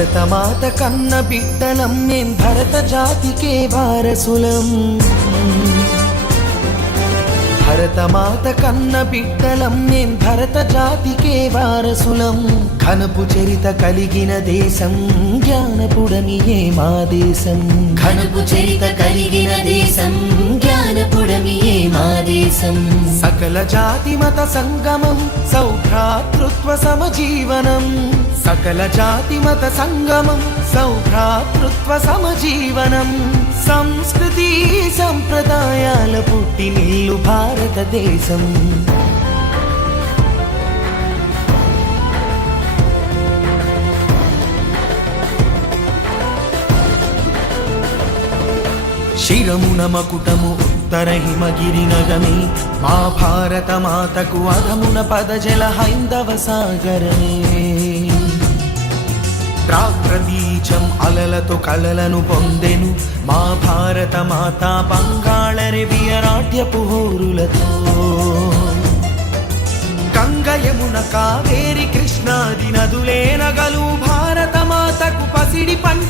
భరతమాత కన్న బిడ్డలం మేం భరత జాతికే వారసులం. భరతమాత కన్న బిడ్డలం మేం భరత జాతికే వారసులం. ఘనపు చరిత కలిగిన దేశం జ్ఞానపుడమియే మా దేశం. ఘనపు చరిత కలిగిన దేశం జ్ఞానపుడమియే మా దేశం. సకల జాతి మత సంగమం సౌభ్రాతృత్వ సమజీవనం. సకల జాతి మత సంగమం సౌభ్రాతృత్వ సమజీవనం. సంస్కృతి సంప్రదాయాల పుట్టినిల్లు భారతదేశం. శిరమున మకుటము ఉత్తర హిమగిరి నగమే మా భారత మాతకు అధమున పదజల హైందవ సాగరమే. ప్రాగ్రతీచం అలలతో కలలను పొందెను మా భారత మాత బంగాళరెవియరాట్యపు హోరులతో. గంగ యమున కావేరి కృష్ణాది నదులే నగలు భారత మాతకు పసిడి పంట